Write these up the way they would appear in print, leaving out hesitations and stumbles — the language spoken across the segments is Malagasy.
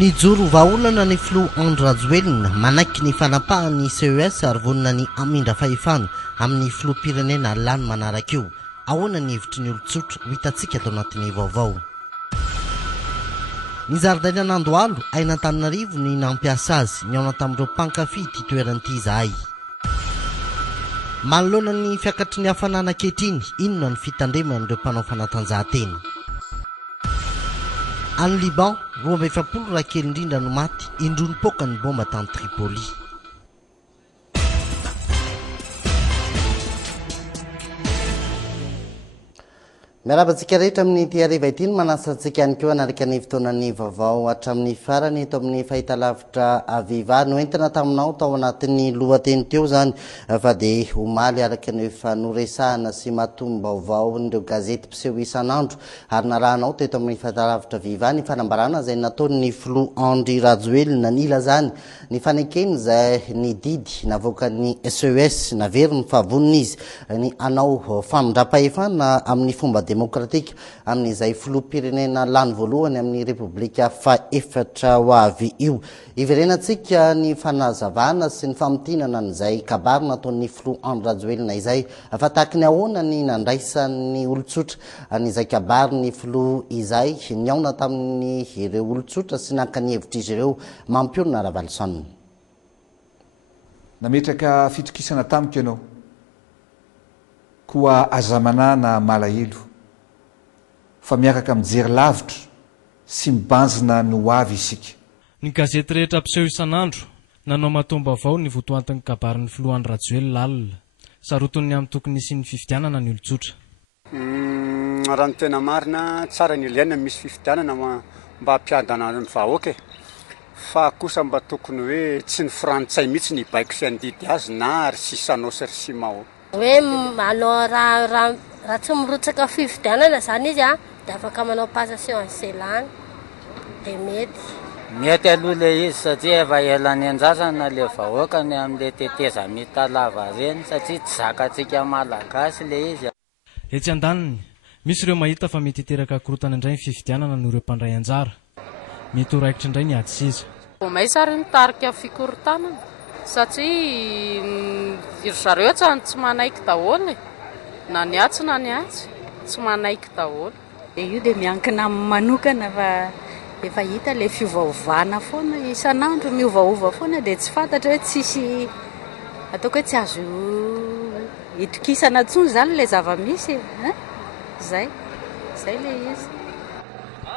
Ny joro vahaolana ny filo Andry Rajoelina manaiky ny fanampahany CES ary vonina ny amindra fahefana amin'ny filoham-pirenena lany manaraka io. Ahoana ny hevitry ny olon-tsotra ho hitantsika ato anatin'ny vaovao. Ny zaridaina Nandohalo Ainantananarivo ny nampiasa azy ny aona tamin'ireo mpankafy ity toeran'ity izahay. Manoloana ny fiakatry ny hafanana ankehitriny, inona ny fitandreman'ireo mpanao fanatanjahantena. Any Liban, 270 raha kely indrindra no maty, indroa nipoaka ny bomba tany Tripoli. Miarabantsika rehetra amin'ny ity hariva ity ny manasantsika ihany koa anaraka ny fotoanan'ny vaovao hatramin'ny farany eto amin'ny fahitalavitra aviva no entina taminao tao anatin'ny lohateny teo zany fa dia omaly araka ny efa noresahana sy matombo vaovao nireo gazety mpiseho isan'andro ary narahanao teto amin'ny fahitalavitra aviva ny fanambarana izay nataon'ny filoha Andry Rajoelina nilazany ny fanekeny izay ny didy navoakan'ny SES naveriny favonina izy ny anao famindram-pahefana amin'ny fomba demokratika amin'izay filoham-pirenena lany voalohany amin'ny repoblika faefatra ho avy io. Iverenantsika ny fanazavana sy ny famotinana n'izay kabary nataon'ny filoha Andry Rajoelina izay fa tahaka ny ahoana ny nandraisan'ny olon-tsotra n'izay kabary ny filoha izay ny aona tamin'ny ireo olon-tsotra sy naka ny hevitra izy ireo mampiorina Ravalosanina. Nametraka fitokisana tamiko ianao koa azamanana malahelo fa miaraka mijery lavitra sy mibanjina no avy isika. Ny gazety rehetra mpiseho isan'andro nanao matombo avao ny votoantin'ny kabarin'ny filoha Andry Rajoelina lalina sarotony amin'ny tokony sy ny fifidianana ny olon-tsotra. Raha ny tena marina tsara ny ilaina misy fifidianana mba hampiadana ny vahoaka fa kosa mba tokony hoe tsy ny frantsay mihitsy ny baiko sy andidy azy na ary sisanao sy risimao hoe manao raha tsy mirotsaka fifidianana zany izy dia afaka manao passation selany dia mety aloha le izy satria efa elany andrasana le vahoaka ny amin'le teteza mitalava reny satria tsy zakatsika malagasy le izy. Etsy andaniny misy ireo mahita fa mety hiteraka korotana indray ny fifidianana no ireo mpandray anjara mety ho raikitra indray ny ady siza. May sary nitarika fikorotanana satria zareo tsy manaiky daholo na ny atsy na ny atsy tsy manaiky daholo. Io dia miankina manokana fa efa hita le fiovaovana foana isan'andro miovaova foana dia tsy fantatra hoe tsisy ataoko hoe tsy azo hitokisana intsony zany le zava-misy zay le izy.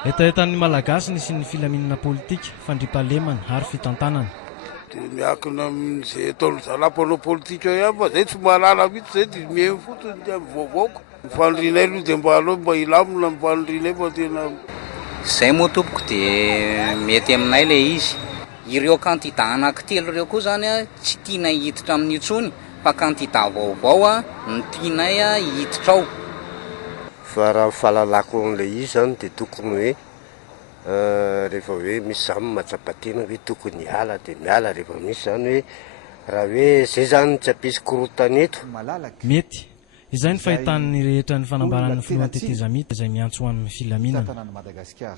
Etaetan'ny malagasy sy ny filaminana politika fandriampahalemana ary fitantanana. Miankina amin'izay ataon'ny zalapanao politika ihany fa zay tsy mahalala mihitsy zay dia mihaino fotony dia mivoavoaka. Mifandrinay aloha dia mba aleo mba ilamina mifandrinay fa tena. Zay moa tompoko dia mety aminay le izy. Ireo kandida anankitelo ireo koa zany tsy tianay hiditra amin'ny intsony fa kandida vaovao ny tianay hiditra ao. Fa raha fahalalako an'ilay izy zany dia tokony hoe rehefa hoe misy zany matsapatena hoe tokony hiala dia miala rehefa misy zany hoe raha hoe zay zany tsy ampisy korotana eto. Mety izay ny fahitan'ny rehetra ny fanambaran'ny filoha tetezamita izay miantso ho amin'ny filaminana.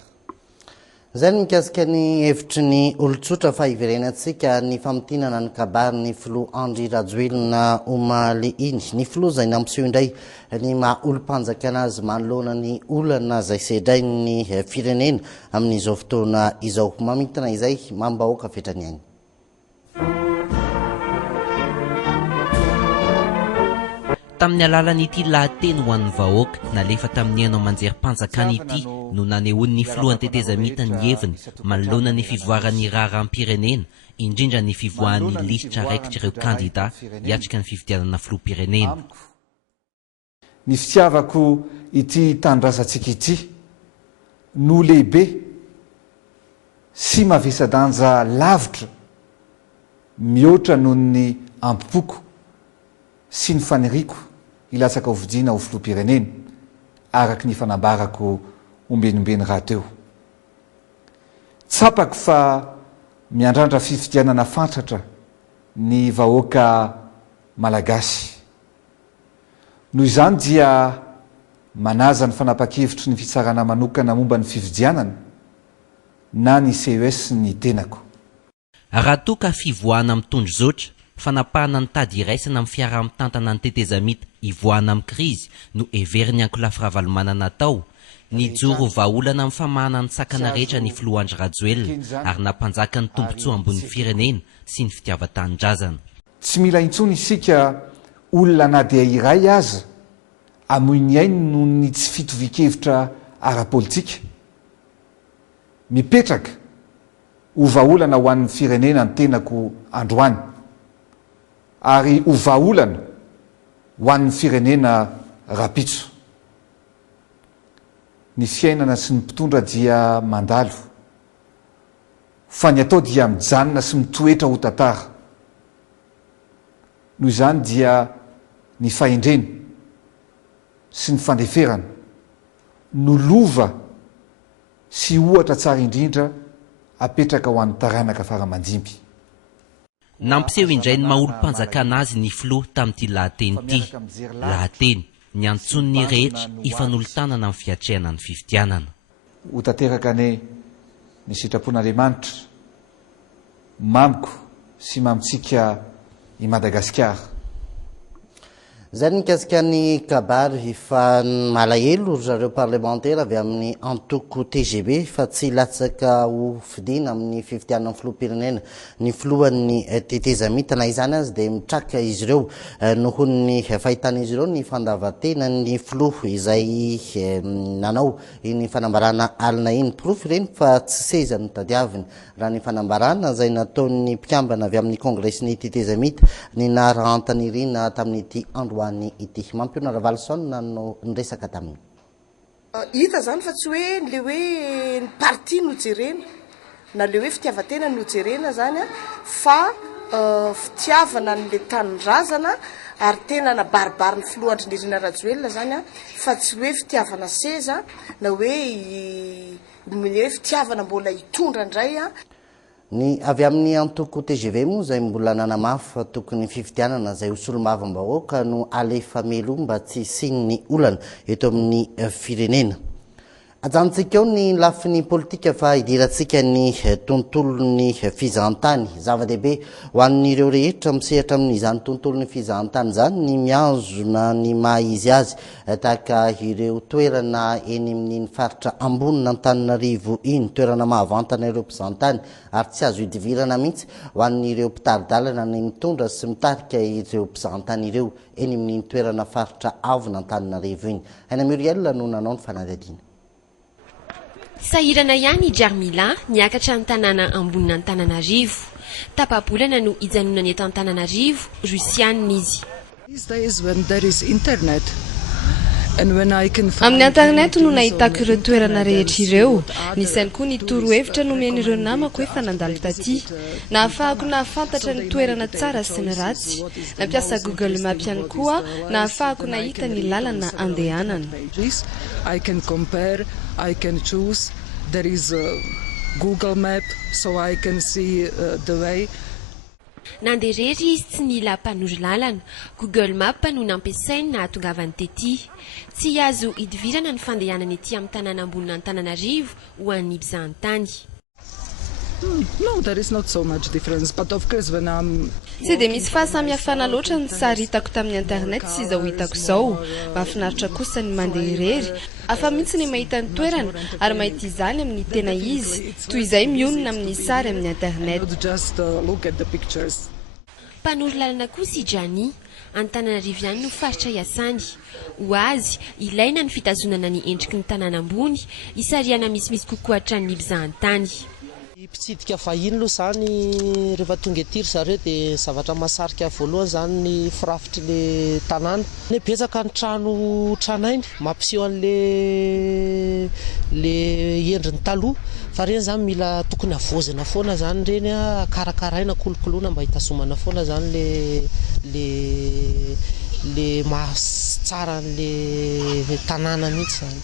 Izay ny mikasika ny hevitry ny olon-tsotra fa iverenantsika ny famotinana ny kabarin'ny filoha Andry Rajoelina omaly iny. Ny filoha izay nampiseho indray ny maha olom-panjaka anazy manoloana ny olana izay sedray ny firenena amin'izao fotoana izao. Mamitana izay mambahoaka fetrany any. Tamin'ny alalan'ity lahateny ho an'ny vahoaka nalefa tamin'ny anao manjerim-panjakana ity no nanehoan'ny filohan'ny tetezamita ny heviny manoloana ny fivoaran'ny raharam-pirenena indrindra ny fivoahan'ny lisitra raikitra ireo kandida hiatrika ny fifidianana filoham-pirenena. Ny fitiavako ity tandrasantsika ity no lehibe sy mavesa-danja lavitra mihoatra noho ny ampipoko sy ny faniriko ilatsaka ho vidiana ho filoham-pirenena araky ny fanambarako ombenombeny raha teo. Tsapako fa miandrandra fifidianana fantratra ny vahoaka malagasy. Noho izany dia manaza ny fanapa-kevitry ny fitsarana manokana momba ny fifidianana na ny CES ny tenako. Raha toa ka fivoahana amin'ny tondro zotra, fanapahana ny tady iraisana amin'ny fiaraha-mitantana ny tetezamita ivoahana amin'ny krizy no everiny ankolafy ravalomanana tao. Ny joro vaolana amin'ny famahana ny sakana rehetra ny Filoandry Rajoelina ary nampanjaka ny tombontsoa ambonin'ny firenena sy ny fitiavan-tanindrazana. Tsy mila intsony isika olona na dia iray aza amoiny ainy noho ny tsy fitovikevitra ara-politika. Mipetraka ho vaolana ho an'ny firenena ny tenako androany ary ho vaolana ho an'ny firenena rapitso. Ny fiainana sy ny mpitondra dia mandalo, fa ny atao dia mijanona sy mitoetra ho tantara. Noho izany dia ny fahendrena sy ny fandeferana no lova sy ohatra tsara indrindra apetraka ho an'ny taranaka faramandimby. Nampiseho indray ny maolo-mpanjakana azy ny filoha tamin'ity lahateny ity. Lahateny ny antson'ny rehetra ifanolotanana amin'ny fiatrehana ny fifidianana. Ho tanteraka ny sitrapon'Andriamanitra mamiko sy mamitsika i Madagasikara. Zay ny mikasika ny kabary fa malahelo zareo parlementaire avy amin'ny antoko TGB fa tsy latsaka ho fidina amin'ny fifidianana ny filoham-pirenena ny filohan'ny tetezamita na izany azy dia mitraka izy ireo noho ny fahitan'izy ireo ny fandavatena ny filoha izay nanao ny fanambarana alina iny pirofy ireny fa tsy seza ny tadiaviny raha ny fanambarana izay nataon'ny mpikambana avy amin'ny kongresin'ny tetezamita ny narahantany irina tamin'ity androany ity. Mampiona Ravalson no niresaka taminy. Hita zany fa tsy hoe le hoe ny parti no jerena na le hoe fitiavatena no jerena zany fa fitiavana n'le tanindrazana ary tena nabaribary ny filohandry Nirina Rajoelina zany fa tsy hoe fitiavana seza na hoe fitiavana mbola hitondra indray Ny avy amin'ny antoko TGV moa izay mbola nanamafy fa tokony fifidianana izay ho solombavambahoaka no alefa melo mba tsy hisian'ny olana eto amin'ny firenena. Ajanontsika eo ny lafin'ny politika fa hidirantsika ny tontolon'ny fizahantany. Zava-dehibe ho an'ireo rehetra misehatra amin'izany tontolon'ny fizahantany izany ny miazo na ny maha-izy azy tahaka ireo toerana eny amin'ny faritra ambony Antananarivo iny, toerana mahavantana ireo mpizahantany ary tsy azo hidivirana mihitsy ho an'ireo mpitaridalana ny mitondra sy mitarika ireo mpizahantany ireo eny amin'ny toerana faritra avo Antananarivo iny. Aina Muriel no nanao ny fanadihadiana. Sahirana ihany Jarmila niakatra ny tanàna ambony Antananarivo. Tapa-bolana no hijanonany eto Antananarivo, Rusianina izy. Amin'ny internet no nahitako ireo toerana rehetra ireo. Nisany koa ny torohevitra nomen'ireo namako hoe fanandalo taty. Nahafahako nahafantatra ny toerana tsara sy ny ratsy. Nampiasa Google Map ihany koa nahafahako nahita ny lalana andehanana. I can choose. There is a Google Map, so I can see the way. Nanderery izy tsy nila mpanory lalana. Google Map no nampiasainy nahatongavany tety. Tsy azo hidivirana ny fandehanana ety amin'ny tanàna ambony Antananarivo ho an'ny mpizahantany. No, there is not so much difference, but of course when I'm... Tsy dia misy fahasamihafana loatra ny sary hitako tamin'ny internet sy izao hitako izao. Mahafinaritra kosa ny mandeha irery. Afa mihitsy ny mahita ny toerana ary mahita izany amin'ny tena izy. Toy izay mionona amin'ny sary amin'ny internet. Just look at the pictures. Mpanory lalana kosa i Jani, Antananarivo ihany no faritra iasany. Ho azy, ilaina ny fitazonana ny endriky ny tanàna ambony, isariana misimisy kokoa hatrany ny mpizahantany. Mpitsidika vahiny aloha zany rehefa tonga ety ry zareo dia zavatra mahasarika voalohany zany ny firafitry le tanàna. Ny betsaka ny tranainy mampiseho an'le endriny taloha fa reny zany mila tokony avozana foana zany reny karakaraina kolokoloana mba hitasomana foana zany le mahatsara an'le tanàna mihitsy zany.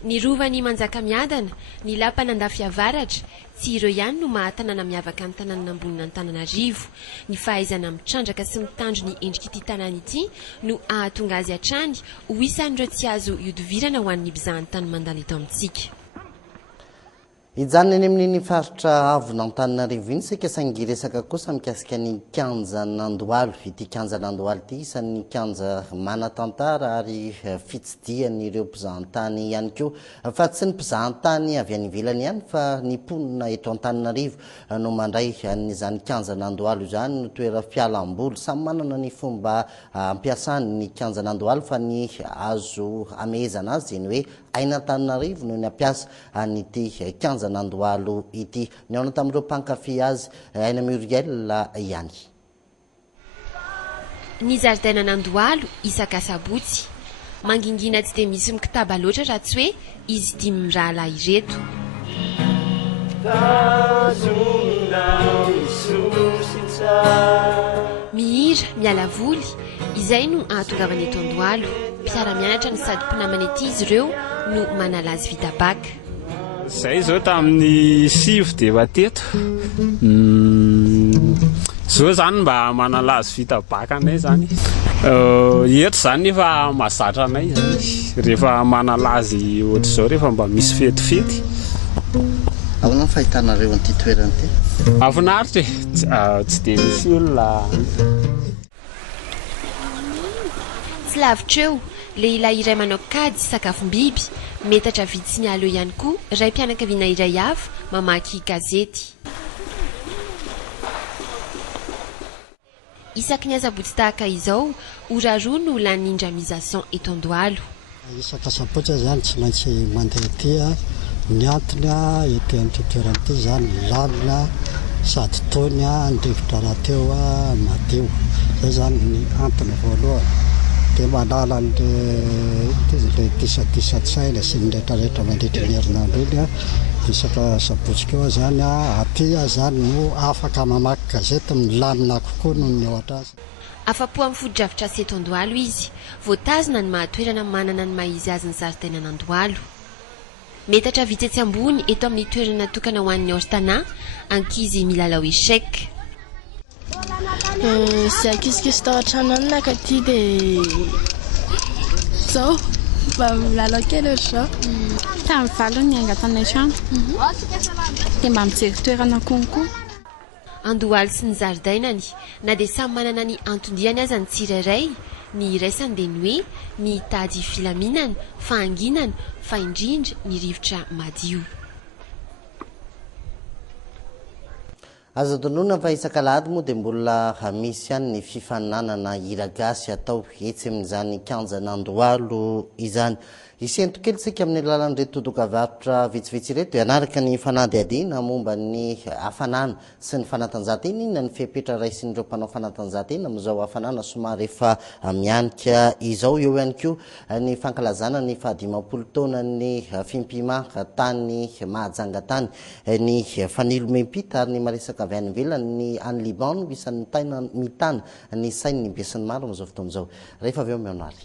Ny rovany Manjakamiadana, ny lapanandafy avaratra, tsy ireo ihany no mahatanana miavaka amin'ny tanàna ambony Antananarivo. Ny fahaizana mitrandraka sy mitandro ny endrik'ity tanàna ity no ahatonga azy hatrany ho isan'ireo tsy azo hiodivirana ho an'ny mpizahantany mandalo eto amintsika. ijanona eny amin'iny faritra avona Antananarivo iny sika sangiresaka kosa mikasika ny kanja nandoalo ity kanja nandoalo ity isan'ny kanja manatantara ary fitsidiany ireo mpizahatany ihany koa fa tsy ny mpizahatany avy any ivelany ihany fa ny mponina eto Antananarivo no mandray n'izany kanja nandoalo izany no toera fialamboly samy manana ny fomba ampiasany ny kanja nandoalo fa ny azo amezana azy ny hoe aina Antananarivo no ny ampiasa an'ity kanja nandoalo ity ny ao tamin'ireo mpankafy azy aina Muriel ihany. Ny zaridaina nandoalo isaka sabotsy mangingina tsy dia misy mikitaba loatra raha tsy hoe izy dimy rahalahy ireto. Mihira miala voly izay no ahatongavany eto Andohalo. Mpiara-mianatra ny sady mpinamana ety izy ireo no manala azy vita baka. Zay zao tamin'ny sivy dia efa teto zao zany mba manala azy vita baka anay zany eto zany nefa mahazatra anay zany rehefa manala azy ohatr'izao rehefa mba misy fetifety. Ahoana ny fahitanareo an'ity toerana ity? Afinaritra tsy dia misy olona. Tsy lavitra eo lehilahy iray manao kady sakafom-biby metatra vidy sy mialo ihany koa ray mpianakaviana iray hafa mamaky gazety. Isaky ny asabotsy tahaka izao ora roa no lan'ny indramization eto Andohalo. Isaka sabotsy zany tsy maintsy mandeha ety ny antony ety amin'ity toerana ity zany lalina sady taony andrivotra raha teo madio zay zany ny antony voalohany. Dia manala le disadisa-tsaina sy ny rehetrarehetra mandritra ny herinandro iny isaka sabotsy keo zany aty zany no afaka mamaky gazety milamina kokoa noho ny ohatra azy. Afapo amin'ny foto-dravitra sy eto Andohalo izy voatazona ny mahatoerana manana ny mahizy azy ny zaridaina n'Andohalo. Metatra vitsetsy ambony eto amin'ny toerana tokana ho an'ny ortana ankizy milalao échec. Sy ankizikisy tao an-trano any nakaty dia zao mba milalao kely ohatr'izao. Tamin'ny valo ny angatanay trano dia mba mijery toerana konko. Andohalo sy ny zaridainany na dia samy manana ny antondiany aza ny tsirairay ny iraisany dia ny hoe ny tady filaminany fahanginany fa indrindra ny rivotra madio. Azo donona fa isan-kalahady moa dia mbola misy ihany ny fifaninanana hiragasy atao etsy amin'izany kanja nandoalo izany. Isento kely tsika amin'ny alalan'ireto todokavarotra vitsivitsy ireto ianaraka ny fanadihadiana momba ny hafanana sy ny fanatanjahantena inona ny fepetra raisin'ireo mpanao fanatanjahantena amin'izao hafanana somary efa mianika izao. Eo ihany koa ny fankalazana ny fahadimampolo taona ny fimpima tany mahajanga-tany ny fanilomempita ary ny maresaka avy any ivelany ny any Liban no isan'ny mitana ny sainy ny besin'ny maro amin'izao fotoan'izao. Rehefa avy eo mionary.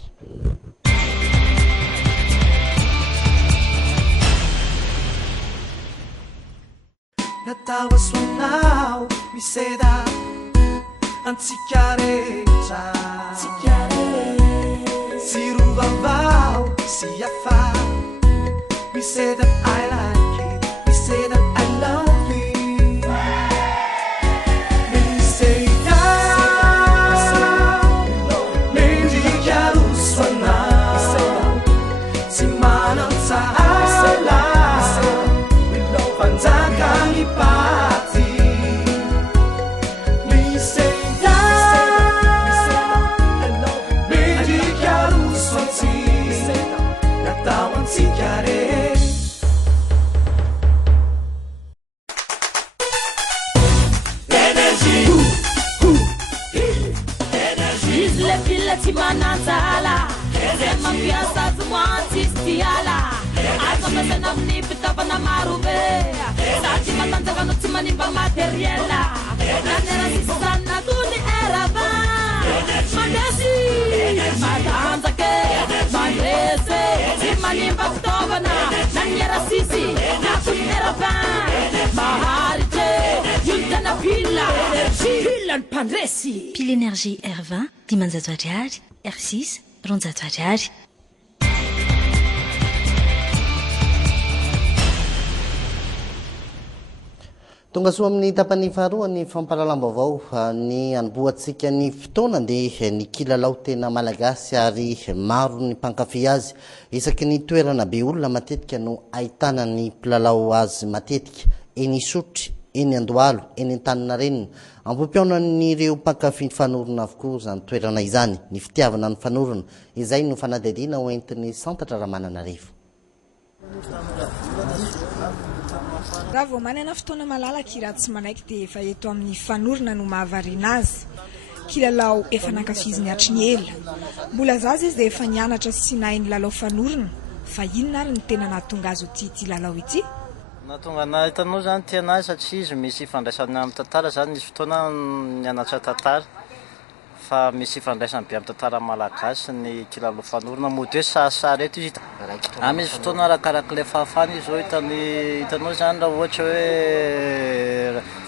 Natao suonao mi seda anzichiareggia si rubavao si affa mi seda I like it mi seda I love it mi seda mengi chiaro suonao si manam sala panzaka mi pati mi senta mengi chiaro sonzi natawan si chiare energy le fille ti manazala sema piazza tuanti stiala aka masana mni pitapana marube sati matanza no timanimba materiela nanera sisana tuni eraba mandesi matanza ke mandese timanimba pitapana nanera sisi na tuni eraba maharite yundana pila pilan pandresi pile énergie R20 dimanjato ariary R6 ronjato ariary. tonga soa amin'ny tapany faharoa ny fampahalalam-baovao ny anboatsika ny fotoana dia ny kilalao tena malagasy ary maro ny mpankafy azy isaky ny toerana be olona matetika no ahitana ny mpilalao azy matetika eny Isotry eny Andohalo eny Antaninarenina ampompiaonan'ireo mpankafy fanorona avokoa izany toerana izany ny fitiavana ny fanorona izay no fanadihadiana ho entin'ny Santatra Ramananarivo. Raha vao manana fotoana malalaka iraha tsy manaiky dia efa eto amin'ny fanorona no mahavariana azy. Kilalao efa nankafiziny hatry ny ela. Mbola zaza izy dia efa nianatra sy nahay ny lalao fanorona. Fa inona ary ny tena nahatonga azy ity lalao ity? Nahatonga anahy hitanao zany tena azy satria izy misy ifandraisany amin'ny tantara zany nisy fotoana nianatra tantara. Fa misy ifandraisany be amin'ny tantara malagasy ny kilalao fanorona mody hoe sarisary eto izy. Misy fotoana arakarak'ilay fahafana izy zao hitanao zany raha ohatra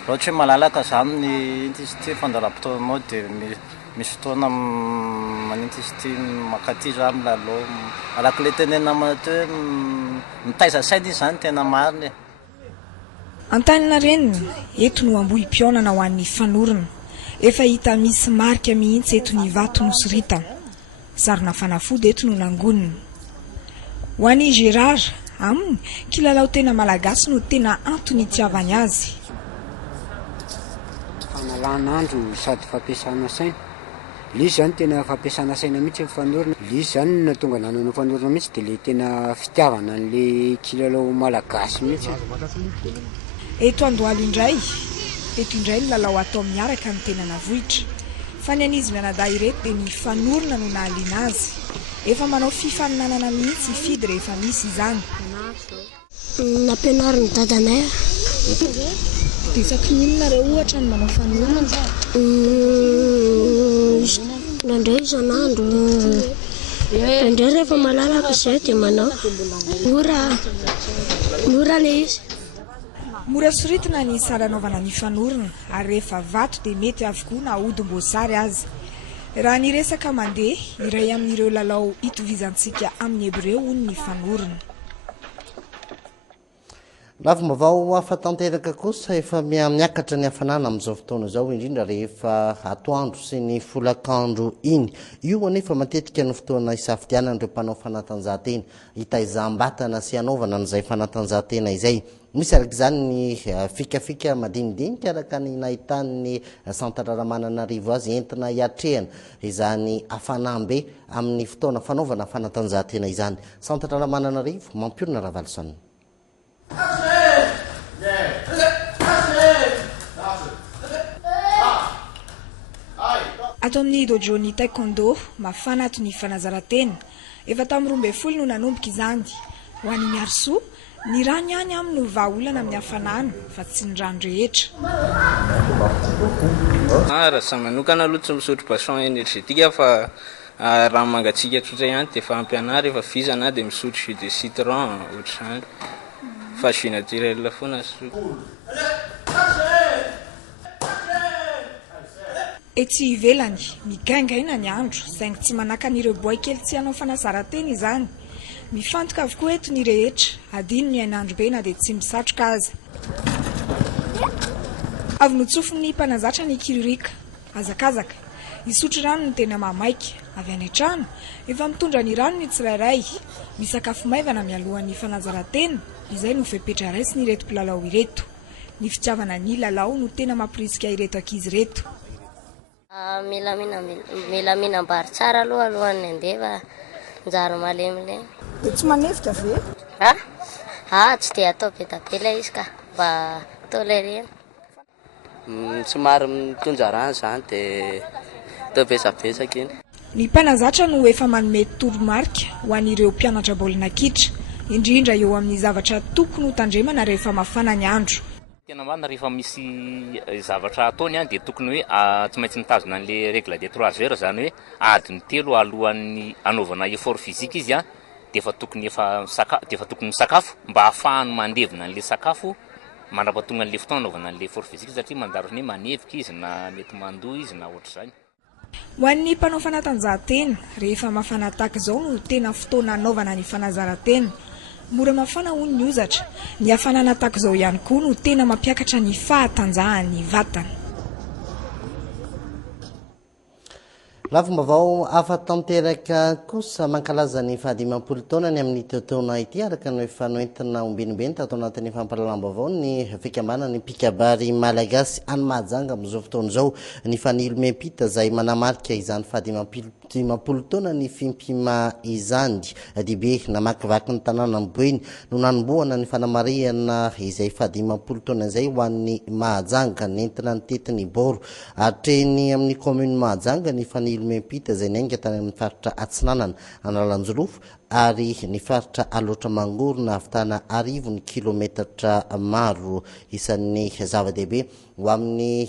hoe malalaka zany ny izy ty fandalam-potoananao dia misy fotoana maninty izy ty makaty zany lalao arak'ilay tenena hoe mitaiza saina izy zany tena marina. Antaninarenina eto no ambohi-pionana ho an'ny fanorona. Efa hita misy marika mihitsy eto ny vato nosoritana. Sarina fanafody eto no nangonina. Ho an'i Gérard, aminy kilalao tena malagasy no tena antony itiavany azy. Fanalan'andro sady fampiasana saina. Izy zany tena fampiasana saina mihitsy ny fanorona. Izy zany natonga nanao fanorona mihitsy dia le tena fitiavana an'le kilalao malagasy mihitsy. Eto Andohalo indray. Eto indray ny lalao atao miaraka ny tena navohitra. Fa ny an'izy mianadahy ireto dia ny fanorona no nahaliana azy. Efa manao fifaninanana mihitsy ifidy rehefa misy izany. Nampianarin'ny dadanay. Dia isaky ny inona raha ohatra ny manao fanorona? Nandray isan'andro. Nandray rehefa malalaka izay dia manao. Mora le izy. Mora soritina ny sary anaovana ny fanorona ary rehefa vato dia mety avokoa na odim-boasary azy. Raha ny resaka mandeha iray amin'ireo lalao itovizantsika amin'ny hebreo hono ny fanorona. Lafim-baovao hafa tanteraka kosa efa miakatra ny hafanana amin'izao fotoana izao indrindra rehefa atoandro sy ny folakandro iny. Io anefa matetika ny fotoana isafidianan'ireo mpanao fanatanjahantena hitaizam-batana sy hanaovana an'izay fanatanjahantena izay. Misy araka izany ny fikafika madinidinika araka ny nahitan'ny Santatra Ramananarivo azy entina hiatrehana izany hafanambe amin'ny fotoana fanaovana fanatanjahantena izany. Santatra Ramananarivo Mampiorina Ravalosanina. Ato amin'ny dojo-ny taekwondo mafana ato ny fanazarantena. Efa tamin'ny 12 no nanomboka izany. Ho an'ny miarisoa ny rano ihany aminy no vahaolana amin'ny hafanana fa tsy ny rano rehetra. Raha samy manokana aloha tsy misotro boisson énergétique fa raha mangatsiaka tsotra ihany dia fa ampianary efa vizana dia misotro jus de citron ohatr'izany fa jus naturel foana sotro. Etsy ivelany migaingaina ny andro saingy tsy manaka an'ireo boay kely tsy hanao fanazarantena izany. Mifantoka avokoa eto ny rehetra adino ny ainandro be na dia tsy misatroka aza. Avy notsofin'ny mpanazatra ny kiririka azakazaka isotro rano ny tena mamaika avy any an-trano efa mitondra ny rano ny tsirairay misakafo maivana mialohan'ny fanazarantena izay no fepetra raisy ny ireto mpilalao ireto. Ny fitiavana ny lalao no tena mampirisika ireto ankizy ireto. Milaminam-bary tsara alohan'ny handeha njaro malemilemy. Tsy manefika ve? Tsy dia atao be da be ilay izy ka mba tolérena. Somary mitondra rano zany dia atao besabesaka iny. Ny mpanazatra no efa manome toromarika ho an'ireo mpianatra baolina kitra indrindra eo amin'ny zavatra tokony ho tandremana rehefa mafana ny andro. Tena marina rehefa misy zavatra ataony dia tokony hoe tsy maintsy mitazona an'ilay règle des 3 heures zany hoe adiny 3 alohan'ny anaovana effort physique izy dia efa tokony misakafo mba ahafahany mandevina an'ilay sakafo mandrapatonga an'ilay fotoana anaovana an'ilay effort physique satria mandaro ny manevika izy na mety mandoa izy na ohatr'izany. Ho an'ny mpanao fanatanjahantena rehefa mafana tahaka izao no tena fotoana anaovana ny fanazarantena. mora mafana hoy ny ozatra ny hafanana tahaka izao ihany koa no tena mampiakatra ny fahatanjahany vatana. Lafim-baovao afa tanteraka kosa mankalaza ny fahadimampolo taona ny amin'ny tontona ity araka ny efa noentina ombenimbeny tato anatin'ny fampahalalam-baovao ny fikambana ny pikabary malagasy any Mahajanga amin'izao fotoana izao ny fanilo mempita izay manamarika izany fahadimampolo taona ny fimpima izany dibe namakivaky ny tanàna Amboeny no nanombohana ny fanamariana izay fahadimampolo taona izay ho an'ny Mahajanga nentina ny tetiny Boro atreny amin'ny commune Mahajanga ny fanilo mempita izay nainga tany amin'ny faritra Atsinanana Analanjolofo ary ny faritra Alotra Mangorona ahavitana 10 kilometatra maro isan'ny zava-dehibe ho amin'ny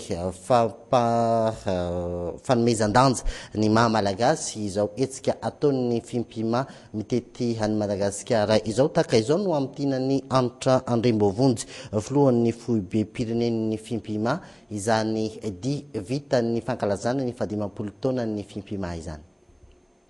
fanomezan-danja ny maha malagasy izao etsika ataon'ny fimpima mitety any Madagasikara izao taka izao no amtinany Anitra Andriambovonjy filohan'ny foibe pirenen'ny fimpima izany di vitan'ny fankalazana ny fahadimampolo taona ny fimpima izany.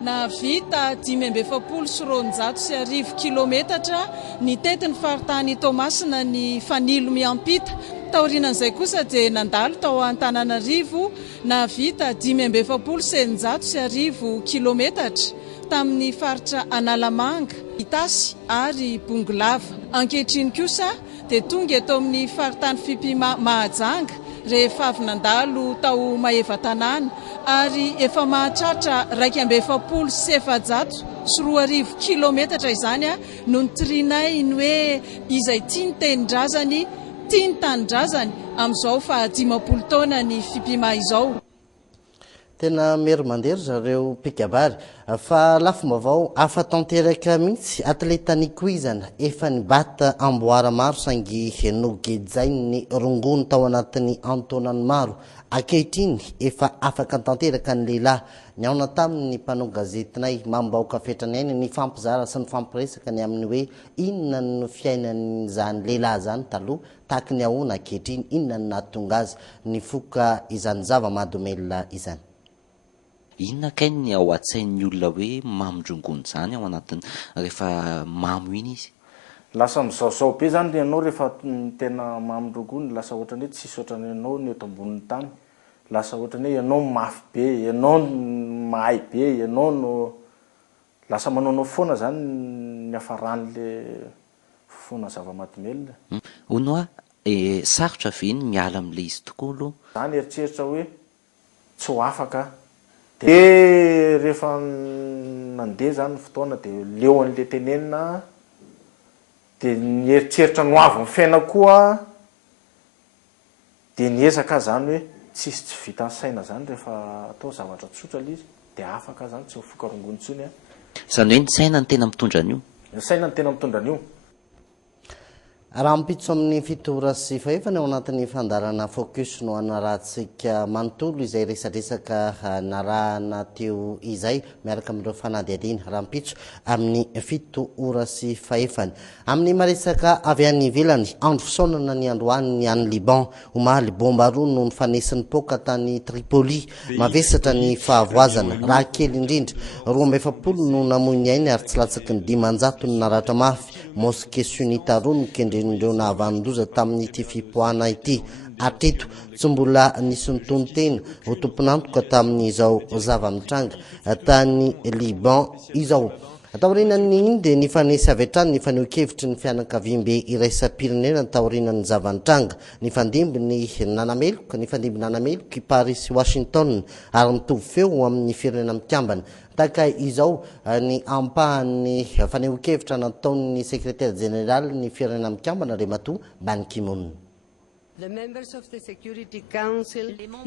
Na vita 570 kilometatra ny tetiny faritany Tomasina ny fanilo miampita. Taorinan'izay kosa dia nandalo tao Antananarivo na vita 570 kilometatra tamin'ny faritra Analamanga, Itasy ary Bongolava. Ankehitriny kosa dia tonga eto amin'ny faritany fimpima Mahajanga rehefa avy nandalo tao Maevatanana ary efa mahatratra 270 kilometatra izany no nitrinay ny hoe izay tiany tenindrazany tiany tanindrazany amin'izao fa 50 taona ny fimpima izao. Tena mery mandery zareo pikabary fa lafim-baovao afa tanteraka mihitsy atleta Nikoizana efa nibata amboara maro saingy nogedzainy ny rongony tao anatin'ny antonany maro ankehitriny efa afaka tanteraka ny lehilahy ny aona tamin'ny mpanao gazetinay mambaoka fetranainy ny fampizara sy ny fampiresaka ny amin'ny hoe inona no fiainan'izany lehilahy zany taloha tahaka ny ahoana ankehitriny inona no nahatonga azy ny foka izany zava-mahadomelona izany. Inona kay ny ao an-tsain'ny olona hoe mamindrongony zany ao anatiny rehefa mamo iny izy? Lasa mizaozao be zany ianao rehefa tena mamindrongony, lasa ohatrany hoe tsisy ohatrany ianao ny eto ambonin'ny tany, lasa ohatrany hoe ianao mafy be, ianao mahay be, ianao no lasa manaonao foana zany ny hafaran'le foana zava-mahadomelona. Hono sarotra ve ny miala amin'le izy tokoa aloha? Zany eritreritra hoe tsy ho afaka. De rehefa nandeha zany fotoana de leo an'le tenenina de nieritreritra no avy ny fiaina koa de niezaka zany hoe tsisy tsy vita ny saina zany rehefa atao zavatra tsotra izy de afaka zany tsy mifoka rongony tsony. Zany hoe ny saina ny tena mitondra an'io? Ny saina ny tena mitondra an'io. Raha mpitso amin'ny fitora sy faefany ao anatin'ny fandarana focus no anarahantsika manontolo izay resadresaka narahana teo izay miaraka amin'ireo fanadihadiana raha mpitso amin'ny fito ora sy faefany amin'ny maresaka avy any ivelany andro fisaonana ny androany any Liban omaly bomba roa no nifanesin'ny poka tany Tripoli mavesatra ny fahavoazana raha kely indrindra 12 no namoy ny ainy ary tsy latsaky ny 500 no naratra mafy mosquée sunnite roa no kendren'ireo nahavanondoza tamin'ity fipoahana ity atreto tsy mbola nisy nytony tena ho tomponantoka tamin'izao zava-mitranga tany Liban izao. Taorinan'ny iny dia nifanesy avy hatrany ny faneho-kevitry ny fianakaviam-be iraisam-pirenena taorinan'ny zava-nitranga ny fandimby nanameloka i Paris sy Washington ary mitovy feo amin'ny firenena mikambana tahaka izao ny ampahan'ny faneho-kevitra nataon'ny secrétaire général ny firenena mikambana Rematoa Ban Ki-moon. Ny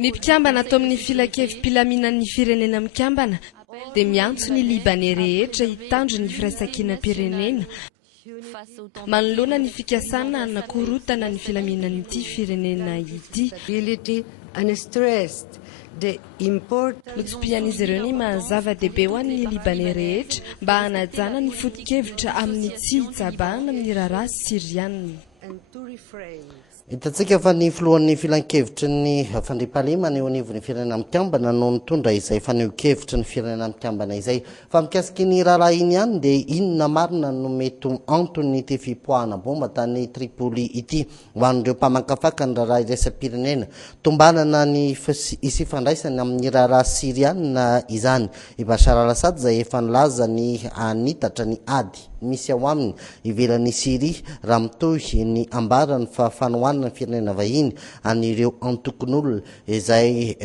mpikambana atao amin'ny filakevi-pilaminan'ny firenena mikambana dia miantso ny Libanais rehetra hitandro ny firaisan-kinam-pirenena manoloana ny fikasana na korotana ny filaminan'ity firenena ity. Notsimpian'izy ireo ny mahazava-dehibe ho an'ny Libanais rehetra mba hanajana ny foto-kevitra amin'ny tsy hitsabahana amin'ny raharaha Siriana. Hitantsika fa ny filohan'ny filan-kevitry ny fandriam-pahalema ny eo anivon'ny firenena mikambana no nitondra izay faneho-kevitry ny firenena mikambana izay fa mikasiky ny raharaha iny ihany dia inona marina no mety antony ity fipoahana bomba tany Tripoli ity ho an'ireo mpamakafaka ny raharaha iraisam-pirenena tombanana ny isy fandraisany amin'ny raharaha siriana izany i Bashar al-Assad izay efa nilaza ny anitatra ny ady misy ao aminy ivelan'ny Syria raha mitohy ny ambarany fa fanohanana ny firenena vahiny an'ireo antokon'olona izay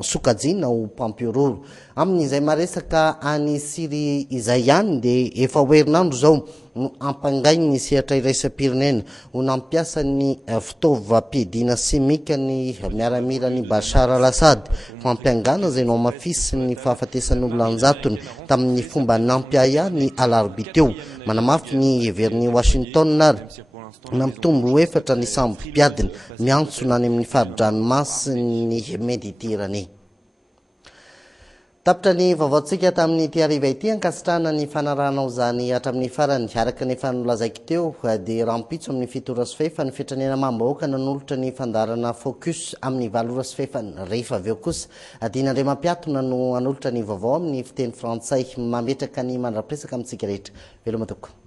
sokajiana ho mpampiororo amin'izay maresaka any Syria izay ihany dia efa hoerinandro zao no ampangainy sehatra iraisam-pirenena ho nampiasa ny fitaovam-piadiana simika ny miaramila ny Bashar al-Assad fampiangana izay no amafisy ny fahafatesan'olona anjatony tamin'ny fomba nampia ny alarobia teo manamafy ny heverin'ny Washington ary na mitombo ho efatra ny sambo mpiadina miantsona any amin'ny faridranomasiny Mediterane. Tapitra ny vaovaontsika tamin'ny tiariva ity ankasitrahana ny fanaranao zany hatramin'ny farany araka ny fanolazaiko teo dia rampitso amin'ny fitoro sy fehfa ny fitranena mambahoaka nanolotra ny fandarana focus amin'ny valora sy fehfany rehefa aveo kosa adinandre mampiatona no anolotra ny vaovao amin'ny fiteny frantsay mametraka ny mandrapisaka amintsika rehetra velomatoko.